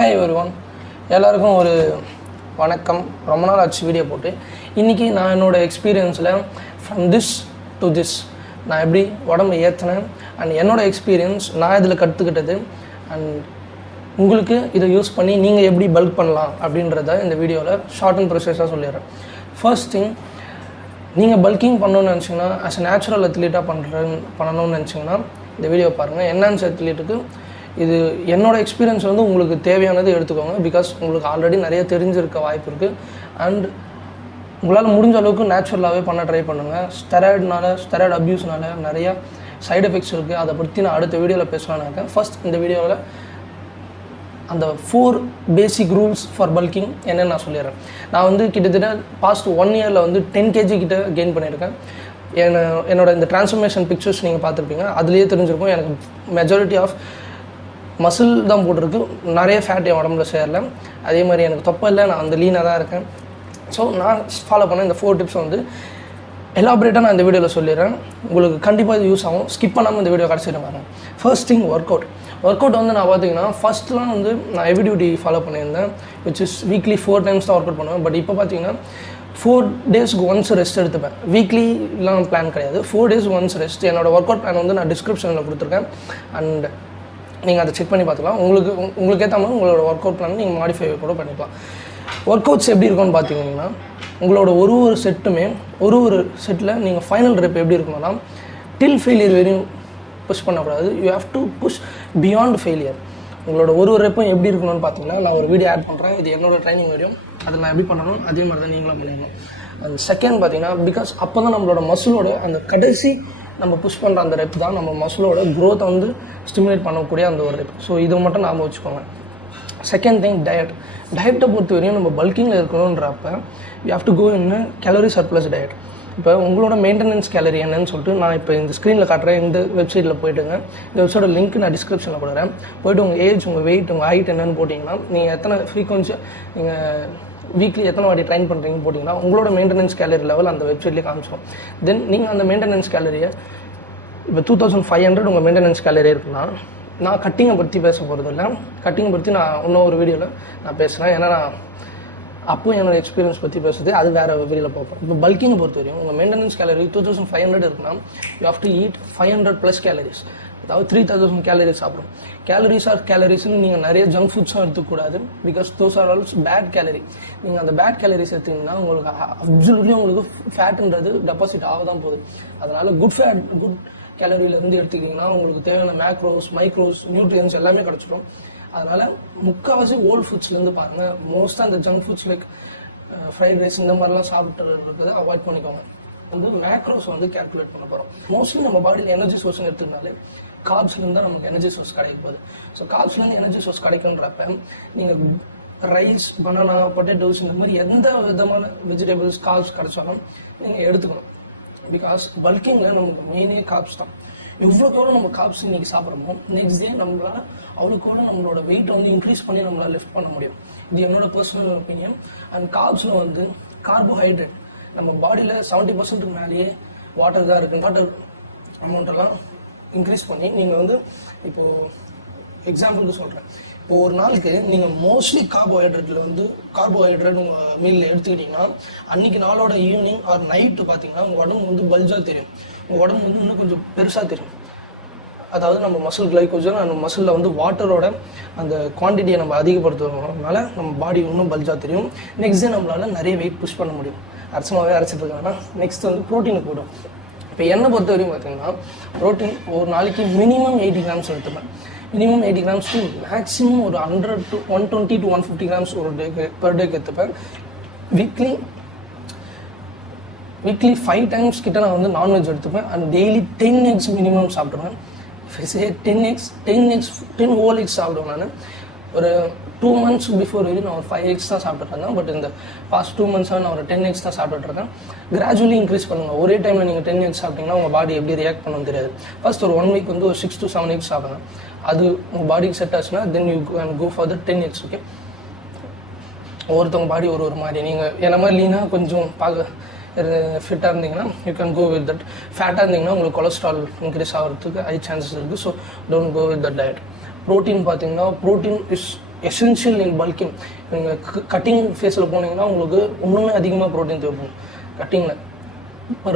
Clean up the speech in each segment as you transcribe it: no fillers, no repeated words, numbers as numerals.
ஹே everyone, எல்லாருக்கும் ஒரு வணக்கம். ரொம்ப நாள் ஆச்சு வீடியோ போட்டு. இன்றைக்கி நான் என்னோடய எக்ஸ்பீரியன்ஸில் ஃப்ரம் திஸ் டு திஸ் நான் எப்படி உடம்பு ஏற்றினேன் அண்ட் என்னோடய எக்ஸ்பீரியன்ஸ் நான் இதில் கற்றுக்கிட்டது அண்ட் உங்களுக்கு இதை யூஸ் பண்ணி நீங்கள் எப்படி பல்க் பண்ணலாம் அப்படின்றத இந்த வீடியோவில் ஷார்ட் அண்ட் ப்ரொசஸாக சொல்லிடுறேன். ஃபர்ஸ்ட் திங், நீங்கள் பல்கிங் பண்ணணும்னு நினச்சிங்கன்னா ஆஸ் அ நேச்சுரல் அத்லீட்டாக பண்ணணும்னு நினச்சிங்கன்னா இந்த வீடியோ பாருங்கள். என்ஹான்ஸ் அத்லீட்டுக்கு இது என்னோடய எக்ஸ்பீரியன்ஸ் வந்து உங்களுக்கு தேவையானது எடுத்துக்கோங்க. பிகாஸ் உங்களுக்கு ஆல்ரெடி நிறைய தெரிஞ்சிருக்க வாய்ப்பு இருக்குது அண்ட் உங்களால் முடிஞ்ச அளவுக்கு நேச்சுரலாகவே பண்ண ட்ரை பண்ணுங்கள். ஸ்டெராய்டு அப்யூஸ்னால நிறையா சைடு எஃபெக்ட்ஸ் இருக்குது. அதை பற்றி நான் அடுத்த வீடியோவில் பேசலான்னு இருக்கேன். ஃபர்ஸ்ட் இந்த வீடியோவில் அந்த 4 பேசிக் ரூல்ஸ் ஃபார் பல்கிங் என்னென்னு நான் சொல்லிடுறேன். நான் வந்து கிட்டத்தட்ட பாஸ்ட் 1 இயரில் வந்து 10 kg கிட்ட கெயின் பண்ணியிருக்கேன். என்னோட இந்த டிரான்ஸ்ஃபர்மேஷன் பிக்சர்ஸ் நீங்கள் பார்த்துருப்பீங்க, அதுலேயே தெரிஞ்சிருக்கும் எனக்கு மெஜாரிட்டி ஆஃப் மசில் தான் போட்டிருக்கு, நிறைய ஃபேட் என் உடம்புல சேரல. அதே மாதிரி எனக்கு தொப்பை இல்லை, நான் அந்த லீனாக தான் இருக்கேன். ஸோ நான் ஃபாலோ பண்ண இந்த 4 டிப்ஸ் வந்து எலாபரேட்டாக நான் இந்த வீடியோவில் சொல்லிடுறேன். உங்களுக்கு கண்டிப்பாக இது யூஸ் ஆகும். ஸ்கிப் பண்ணாமல் இந்த வீடியோ கடைசியில் பாருங்கள். ஃபர்ஸ்ட் திங், ஒர்க் அவுட் வந்து நான் பார்த்தீங்கன்னா ஃபஸ்ட்லாம் வந்து நான் ஹெவி டியூட்டி ஃபாலோ பண்ணியிருந்தேன், விச் இஸ் வீக்லி 4 times தான் ஒர்க் அவுட் பண்ணுவேன். பட் இப்போ பார்த்தீங்கன்னா 4 daysக்கு ஒன்ஸ் ரெஸ்ட் எடுத்துப்பேன். வீக்லிலாம் பிளான் கிடையாது, 4 days ஒன்ஸ் ரெஸ்ட். என்னோடய ஒர்க் அவுட் பிளான் வந்து நான் டிஸ்கிரிப்ஷனில் கொடுத்துருக்கேன் அண்ட் நீங்கள் அதை செக் பண்ணி பார்த்துக்கலாம். உங்களுக்கு ஏற்ற மாதிரி உங்களோட ஒர்க் அவுட் பிளான் நீங்கள் மாடிஃபை கூட பண்ணிக்கலாம். ஒர்க் அவுட்ஸ் எப்படி இருக்கும்னு பார்த்தீங்கன்னா உங்களோட ஒரு செட்டுமே ஒரு செட்டில் நீங்கள் ஃபைனல் ரெப் எப்படி இருக்கணும்னா டில் ஃபெயிலியர் வரையும் புஷ் பண்ணக்கூடாது. You have to push beyond failure. உங்களோட ஒரு ரெப்பும் எப்படி இருக்கணும்னு பார்த்தீங்கன்னா நான் ஒரு வீடியோ ஆட் பண்ணுறேன், இது என்னோட ட்ரைனிங் வீடியோ. அதில் நான் எப்படி பண்ணணும் அதே மாதிரி தான் நீங்களும் பண்ணிடணும். அண்ட் செகண்ட் பார்த்தீங்கன்னா பிகாஸ் அப்போ தான் நம்மளோட மசிலோட அந்த கடைசி நம்ம புஷ் பண்ணுற அந்த ரெப் தான் நம்ம மசிலோட க்ரோத்தை வந்து ஸ்டிமுலேட் பண்ணக்கூடிய அந்த ஒரு ரெப். ஸோ இதை மட்டும் ஞாபகம் வச்சுக்கோங்க. செகண்ட் திங், டயட்டை பொறுத்த வரையும் நம்ம பல்கிங்கில் இருக்கணுன்றப்ப you have to go in calorie surplus diet. இப்போ உங்களோட மெயின்டெனன்ஸ் கேலரி என்னன்னு சொல்லிட்டு நான் இப்போ இந்த ஸ்க்ரீனில் காட்டுறேன். இந்த வெப்சைட்டில் போய்ட்டுங்க, இந்த வெப்சைட்டோட லிங்க் நான் டிஸ்கிரிப்ஷனில் கொடுக்குறேன். போய்ட்டு உங்கள் ஏஜ், உங்கள் வெயிட், உங்கள் ஹைட் என்னென்னு போட்டிங்கன்னா, நீங்கள் எத்தனை ஃப்ரீக்வன்சியாக நீங்கள் வீக்லி எத்தனை வாட்டி ட்ரைன் பண்ணுறீங்கன்னு போட்டிங்கன்னா உங்களோட மெயின்டெனன்ஸ் கேலரி லெவல் அந்த வெப்சைட்லேயே காமிச்சிடும். தென் நீங்கள் அந்த மெயின்டெனன்ஸ் கேலரியை இப்போ 2500 உங்கள் மெயின்டெனன்ஸ் கேலரி இருக்குன்னா, நான் கட்டிங்கை பற்றி பேச போகிறது இல்லை. கட்டிங்கை பற்றி நான் இன்னும் ஒரு வீடியோவில் நான் பேசுகிறேன். ஏன்னா நான் அப்போ என்னோட எக்ஸ்பீரியன்ஸ் பற்றி பேசுறது அது வேறு வீடியோவில் பார்ப்போம். இப்போ பல்கிங்கை பொறுத்த வரையும் உங்கள் மெயின்டெனன்ஸ் கேலரி 2500 இருக்குன்னா you have to eat 500+ calories, அதாவது 3000 கேலரிஸ் சாப்பிடும். கேலரிஸ்ன்னு நீங்கள் நிறைய ஜங்க் ஃபுட்ஸும் எடுத்துக்கூடாது. Because those are also bad calorie. நீங்கள் அந்த பேட் கேலரிஸ் எடுத்திங்கன்னா உங்களுக்கு அப்சல்யூட்லி உங்களுக்கு ஃபேட்டுன்றது டெபாசிட் ஆக தான் போகுது. அதனால் குட் கேலரியிலேருந்து எடுத்துக்கிட்டிங்கன்னா உங்களுக்கு தேவையான மேக்ரோஸ், மைக்ரோஸ், நியூட்ரியன்ஸ் எல்லாமே கிடச்சிடும். அதனால் முக்கால்வாசி ஓல்ட் ஃபுட்ஸ்லேருந்து பாருங்கள். மோஸ்ட்டாக அந்த junk foods like fried rice இந்த மாதிரிலாம் சாப்பிட்டு இருக்கிறத அவாய்ட் பண்ணிக்கோங்க. வந்து மேக்ரோஸ் வந்து கேல்குலேட் பண்ண போகிறோம். மோஸ்ட்லி நம்ம பாடியில் எனர்ஜி சோர்ஸ்னு எடுத்துக்கினாலே கார்ப்ஸ்லேருந்து தான் நமக்கு எனர்ஜி சோர்ஸ் கிடைக்க போகுது. ஸோ கார்ப்ஸ்லேருந்து எனர்ஜி சோர்ஸ் கிடைக்குன்றப்ப நீங்கள் ரைஸ், பனானா, பொட்டேட்டோஸ் இந்த மாதிரி எந்த விதமான வெஜிடபிள்ஸ் கார்ப்ஸ் கிடைச்சாலும் நீங்கள் எடுத்துக்கணும். பிகாஸ் பல்கிங்கில் நமக்கு மெயினே கார்ப்ஸ் தான். எவ்வளோக்கோட நம்ம கார்ப்ஸ் இன்னைக்கு சாப்பிட்றோமோ நெக்ஸ்ட் டே நம்மளால அவ்வளோக்கோட நம்மளோட வெயிட்டை வந்து இன்க்ரீஸ் பண்ணி நம்மளால் லிஃப்ட் பண்ண முடியும். இது என்னோட பர்சனல் ஒப்பீனியன். அண்ட் கார்ப்ஸில் வந்து கார்போஹைட்ரேட் நம்ம பாடியில் 70% மேலேயே வாட்டர் தான் இருக்குது. வாட்டர் அமௌண்ட்டெல்லாம் இன்க்ரீஸ் பண்ணி நீங்கள் வந்து இப்போது எக்ஸாம்பிளுக்கு சொல்கிறேன், இப்போ ஒரு நாளுக்கு நீங்கள் மோஸ்ட்லி கார்போஹைட்ரேட் உங்கள் மீலில் எடுத்துக்கிட்டிங்கன்னா அன்றைக்கி நாளோட ஈவினிங் ஆர் நைட்டு பார்த்தீங்கன்னா உங்கள் உடம்பு வந்து பல்ஜாக தெரியும். உங்கள் உடம்பு வந்து இன்னும் கொஞ்சம் பெருசாக தெரியும். அதாவது நம்ம மசில் கிளைக்கோஜன் அந்த மசிலில் வந்து வாட்டரோட அந்த குவான்டிட்டியை நம்ம அதிகப்படுத்துறதுனால நம்ம பாடி இன்னும் பல்ஜாக தெரியும். நெக்ஸ்ட் டே நம்மளால் நிறைய வெயிட் புஷ் பண்ண முடியும். அரைச்சிட்டு இருக்காங்கன்னா நெக்ஸ்ட் வந்து ப்ரோட்டீனுக்கு போய்டும். இப்போ என்னை பொறுத்த வரையும் பார்த்தீங்கன்னா ப்ரோட்டீன் ஒரு நாளைக்கு மினிமம் 80 grams எடுத்துப்பேன். மினிமம் 80 grams டு மேக்ஸிமம் ஒரு 100 to 120 to 150 grams ஒரு per டேக்கு எடுத்துப்பேன். வீக்லி 5 times கிட்ட நான் வந்து நான்வெஜ் எடுத்துப்பேன். அண்ட் டெய்லி 10 eggs மினிமம் சாப்பிடுவேன். 10 whole eggs சாப்பிடுவேன். நான் ஒரு 2 months பிஃபோர் வரையும் நான் ஒரு 5 eggs தான் சாப்பிட்டுட்டு இருந்தேன். பட் இந்த பாஸ்ட் 2 months நான் ஒரு 10 eggs தான் சாப்பிட்டுட்டு இருக்கேன். கிராஜுவலி இன்க்ரீஸ் பண்ணுங்கள். ஒரே டைமில் நீங்கள் 10 eggs சாப்பிட்டீங்கன்னா உங்கள் பாடி எப்படி ரியாக்ட் பண்ணணும்னு தெரியாது. ஃபர்ஸ்ட் ஒரு 1 week வந்து ஒரு 6 to 7 eggs சாப்பிடுங்க. அது உங்கள் பாடிக்கு செட் ஆச்சுன்னா then you can go for the 10 eggs. Okay, ஒவ்வொருத்தவங்க பாடி ஒரு மாதிரி. நீங்கள் என்ன மாதிரி லீனாக கொஞ்சம் ஃபிட்டாக இருந்தீங்கன்னா you can go with that. ஃபேட்டாக இருந்தீங்கன்னா உங்களுக்கு கொலஸ்ட்ரால் இன்க்ரீஸ் ஆகிறதுக்கு ஹை சான்சஸ் இருக்குது. So don't go with that diet. Protein பார்த்தீங்கன்னா protein is essential in bulking. நீங்கள் கட்டிங் ஃபேஸில் போனீங்கன்னா உங்களுக்கு இன்னுமே அதிகமாக ப்ரோட்டீன் தேவைப்படும். கட்டிங்கில் per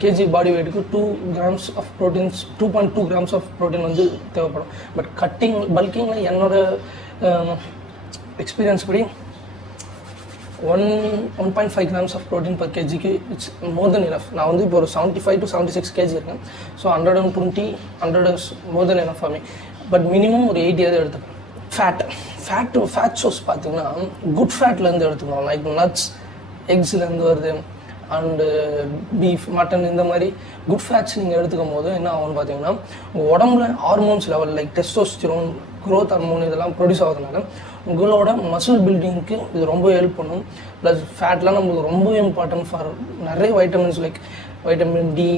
kg பாடி வெயிட்டுக்கு 2 grams of proteins 2.2 grams of protein வந்து தேவைப்படும். பட் பல்கிங்கில் என்னோட எக்ஸ்பீரியன்ஸ் படி 1.5 grams ஆஃப் ப்ரோட்டீன் per kgக்கு இட்ஸ் மோர் தென் இனஃப். நான் வந்து இப்போ ஒரு 75 to 76 kg இருக்கேன். So 100 is more than enough for me. But minimum ஒரு 80 எடுத்துப்பேன். ஃபேட் சோர்ஸ் பார்த்தீங்கன்னா குட் ஃபேட்லேருந்து எடுத்துக்கணும். லைக் நட்ஸ், எக்ஸ்லேருந்து வருது, அண்டு பீஃப், மட்டன், இந்த மாதிரி குட் ஃபேட்ஸ் நீங்கள் எடுத்துக்கும் போது என்ன ஆகும்னு பார்த்தீங்கன்னா உடம்புல hormones level like testosterone, growth hormone இதெல்லாம் ப்ரொடியூஸ் ஆகுதுனால உங்களோட மசில் பில்டிங்க்கு இது ரொம்ப ஹெல்ப் பண்ணும். ப்ளஸ் ஃபேட்லாம் நம்மளுக்கு ரொம்ப இம்பார்ட்டன்ட் ஃபார் நிறைய வைட்டமின்ஸ் லைக் வைட்டமின் டி,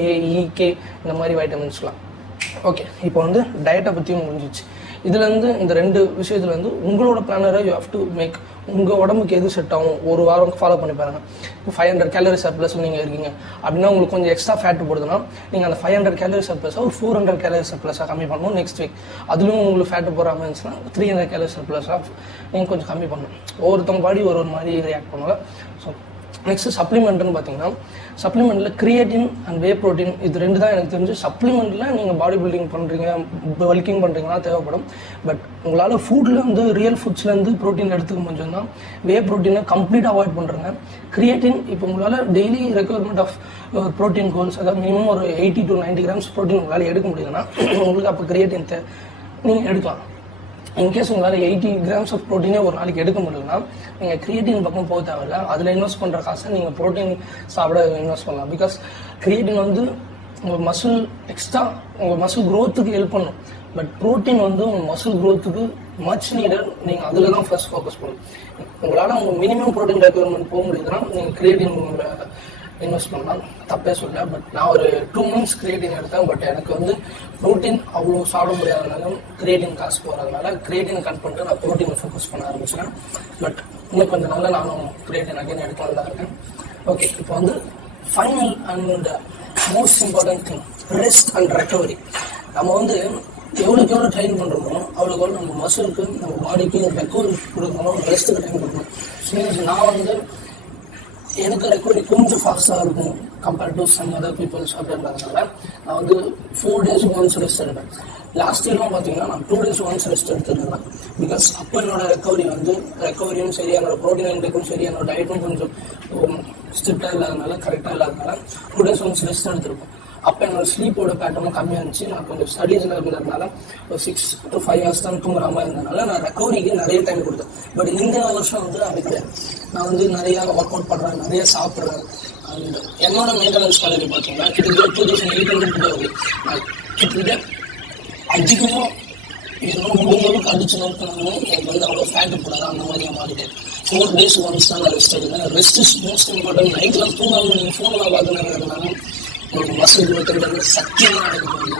ஏ, இ, கே, இந்த மாதிரி வைட்டமின்ஸ்லாம். ஓகே, இப்போ வந்து டயட்டை பற்றியும் முடிஞ்சிச்சு. இதுலேருந்து இந்த 2 விஷயத்துலேருந்து உங்களோட பிளானரை யூ ஹேவ் டு மேக். உங்கள் உடம்புக்கு எது செட் ஆகும் ஒரு வாரம் ஃபாலோ பண்ணி பாருங்கள். இப்போ 500 கேலரி சர்ப்ளஸ் நீங்கள் இருக்கீங்க அப்படின்னா உங்களுக்கு கொஞ்சம் எக்ஸ்ட்ரா ஃபேட் போடுதுன்னா நீங்கள் அந்த 500 கேலரி சர்ப்ளஸாக ஒரு 400 கேலரி சர்ப்ளஸாக கம்மி பண்ணணும் நெக்ஸ்ட் வீக். அதுலேயும் உங்களுக்கு ஃபேட்டு போகிற மாதிரி இருந்துச்சுன்னா 300 கேலரி சர்ப்ளஸாக நீங்கள் கொஞ்சம் கம்மி பண்ணணும். ஒவ்வொருத்தவங்க பாடி ஒரு மாதிரி ரியாக்ட் பண்ணுவாங்க. ஸோ நெக்ஸ்ட்டு சப்ளிமெண்ட்டுன்னு பார்த்தீங்கன்னா சப்ளிமெண்ட்டில் கிரியேட்டின் அண்ட் வே ப்ரோட்டீன் இது 2 தான் எனக்கு தெரிஞ்சு. சப்ளிமெண்ட்டில் நீங்கள் பாடி பில்டிங் பண்ணுறீங்க, பல்கிங் பண்ணுறீங்கன்னா தேவைப்படும். பட் உங்களால் ஃபுட்டில் வந்து ரியல் ஃபுட்ஸ்லேருந்து ப்ரோட்டீன் எடுத்துக்க முடிஞ்சோம்னா வே ப்ரோட்டீனை கம்ப்ளீட்டாக அவாய்ட் பண்ணுறேங்க. கிரியேட்டின் இப்போ உங்களால் daily requirement of protein goals, அதாவது மினிமம் ஒரு 80 to 90 grams ப்ரோட்டீன் உங்களால் எடுக்க முடியுதுன்னா உங்களுக்கு அப்போ கிரியேட்டின் நீங்கள் எடுக்கலாம். இன்கேஸ் உங்களால் 80 grams ஆஃப் ப்ரோட்டீனே ஒரு நாளைக்கு எடுக்க முடியலன்னா நீங்கள் கிரியேட்டின் பக்கம் போக தேவையில்லை. அதில் இன்வெஸ்ட் பண்ணுற காசை நீங்கள் ப்ரோட்டீன் சாப்பிட இன்வெஸ்ட் பண்ணலாம். பிகாஸ் கிரியேட்டின் வந்து உங்கள் மசில் எக்ஸ்ட்ரா உங்கள் மசில் க்ரோத்துக்கு ஹெல்ப் பண்ணும். பட் ப்ரோட்டீன் வந்து உங்கள் மசில் க்ரோத்துக்கு மச் நீடட். நீங்கள் அதில் தான் ஃபர்ஸ்ட் ஃபோக்கஸ் பண்ணணும். உங்களால் உங்கள் மினிமம் ப்ரோட்டீன் ரெக்குயர்மெண்ட் போக முடியுதுன்னா நீங்கள் கிரியேட்டின் இன்வெஸ்ட் பண்ணலாம், தப்பே சொல்ல. பட் நான் ஒரு 2 months கிரியேட்டின் எடுத்தேன். பட் எனக்கு வந்து ப்ரோட்டீன் அவ்வளோ சாப்பிட முடியாதனால கிரியேட்டின் காசு போகிறதுனால கிரியேட்டின் கட் பண்ணிட்டு நான் ப்ரோட்டீனை ஃபோக்கஸ் பண்ண ஆரம்பிச்சேன். பட் இன்னும் கொஞ்சம் நாளில் நானும் கிரியேட்டின் அகைன் எடுக்கலாம் தான் இருக்கேன். ஓகே, இப்போ வந்து final and most important thing rest and recovery. நம்ம வந்து எவ்வளோக்கு எவ்வளோ ட்ரைன் பண்ணுறோமோ அவ்வளோக்கு எவ்வளோ நம்ம மசிலுக்கு நம்ம பாடிக்கு ரெக்கவரி கொடுக்கணும், ரெஸ்ட்டுக்கு டைம் கொடுக்கணும். ஸோ நான் வந்து எனக்கு ரெக்கவரி கொஞ்சம் ஃபாஸ்ட்டாக இருக்கும் compared to some other peoples அப்படின்றதுனால நான் வந்து 4 days ஒன்ஸ் ரெஸ்ட் எடுப்பேன். லாஸ்ட் இயர்லாம் பார்த்தீங்கன்னா நான் 2 days ஒன்ஸ் ரெஸ்ட் எடுத்துருந்தேன். பிகாஸ் அப்போ என்னோட ரெக்கவரியும் சரி, என்னோட ப்ரோட்டீன் இன்டேக்கும் சரி, என்னோட டயட்டும் கொஞ்சம் ஸ்ட்ரிக்டாக இல்லாதனால, கரெக்டாக இல்லாதனால 2 days ஒன்ஸ் ரெஸ்ட் எடுத்துருப்பேன். அப்போ என்னோட ஸ்லீப்போட பேட்டர்னும் கம்மியாக இருந்துச்சு. நான் கொஞ்சம் ஸ்டடீஸில் இருந்ததுனால ஒரு 6 to 5 hours தான் தூங்குற மாதிரி இருந்ததுனால நான் ரெக்கவரிக்கு நிறைய டைம் கொடுத்தேன். பட் இந்த வருஷம் வந்து அப்படி கிடையாது. நான் வந்து நிறையா ஒர்க் அவுட் பண்ணுறேன், நிறைய சாப்பிட்றேன். அண்ட் என்னோட மெயின்டெனன்ஸ் குவாலிட்டி பார்த்தீங்கன்னா கிட்டத்தட்ட 2800 கிட்ட வருது. நான் கிட்டத்தட்ட அதிகமாக என்னோட முடிஞ்சளவுக்கு அடிச்சு நோக்கணும்னு எனக்கு வந்து அவ்வளோ ஃபேட்டு போடாது. அந்த மாதிரி மாறிட்டேன். 4 days ஒன்ஸ் தான் நான் ரெஸ்ட் எடுக்கிறேன். Rest is most important. நைட்லாம் தூங்காமல் நீங்கள் ஃபோனில் பார்த்துனாலும் உங்களுக்கு மசில் கொடுத்துருக்கிறது சத்தியமாக எடுக்க போகிறீங்க.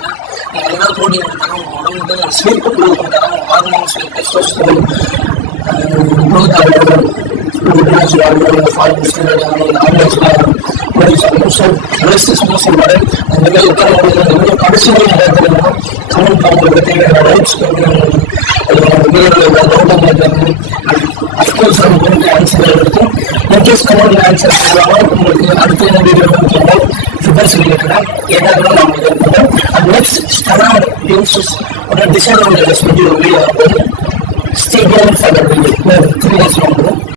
அதெல்லாம் ப்ரோட்டீன் எடுத்தாலும் உடம்புக்கு ஸ்லீப் கொடுத்தாலும் hormones testosterone growth hormone rest is most important. அந்த மாதிரி எவ்வளோ கடைசி நிறைய தெரியும் கமெண்ட் பண்ணுறது தேவையான ரைட்ஸ் அஃப்கோர்ஸ் நமக்கு வந்து ஆன்சர் இருக்கும். இன்கேஸ் கமெண்ட் ஆன்சர் உங்களுக்கு அடுத்த என்ன வீடியோ ஃபிட்னஸ் ரிலேட்டடாக ஏதாவது நான் பண்ணுறேன். அண்ட் நெக்ஸ்ட் ஸ்டெராய்டு யூசஸ் ஒரு டிஸ்அட்வான்டேஜஸ் பற்றி ஒரு video stay tuned for the video.